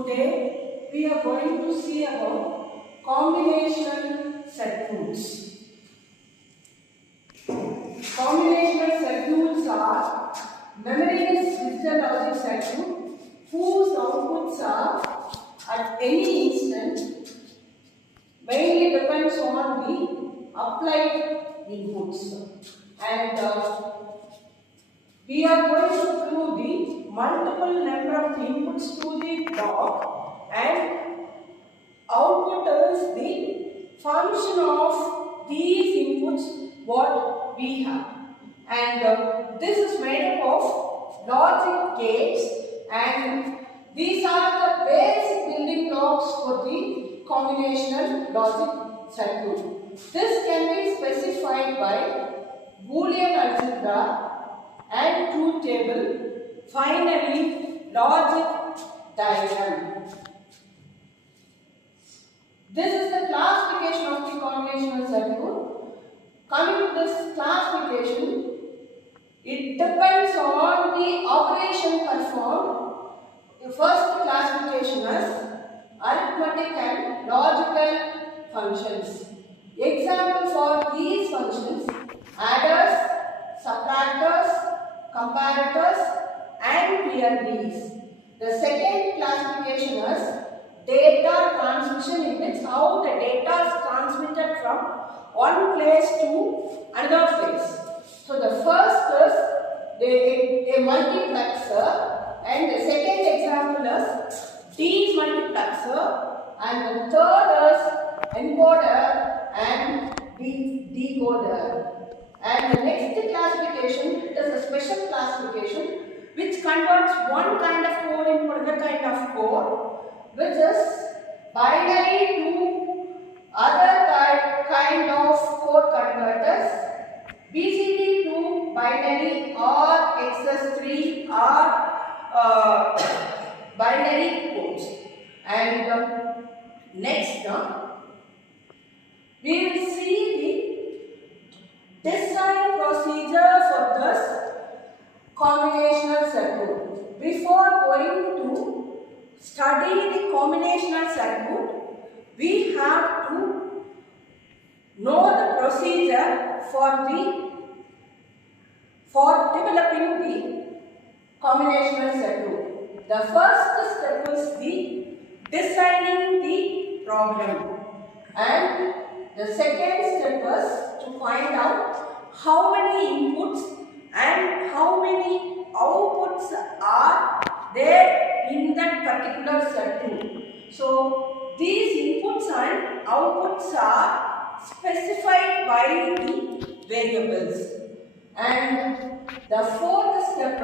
Today we are going to see about combinational circuits. Combinational circuits are memory-based digital logic circuit whose outputs are at any instant mainly depends on the applied inputs. And we are going to prove the multiple number of inputs to the block, and output is the function of these inputs what we have. And this is made up of logic gates, and these are the basic building blocks for the combinational logic circuit. This can be specified by Boolean algebra and truth table. Finally, logic diagram. This is the classification of the combinational circuit. Coming to this classification, it depends on the operation performed. The first classification is arithmetic and logical functions. Example for these functions: adders, subtractors, comparators and PRDs. The second classification is data transmission, in which how the data is transmitted from one place to another place. So the first is a multiplexer, and the second example is demultiplexer, and the third is encoder and decoder. And the next classification is a special classification which converts one kind of code into another kind of code, which is binary to other kind of code converters, BCD to binary, or XS3 or binary codes. And next we will see the design procedure for this combinational circuit. Before going to study the combinational circuit, we have to know the procedure for developing the combinational circuit. The first step is the designing the problem, and the second step is to find out how many inputs and how many outputs are there in that particular circuit. So these inputs and outputs are specified by the variables. And the fourth step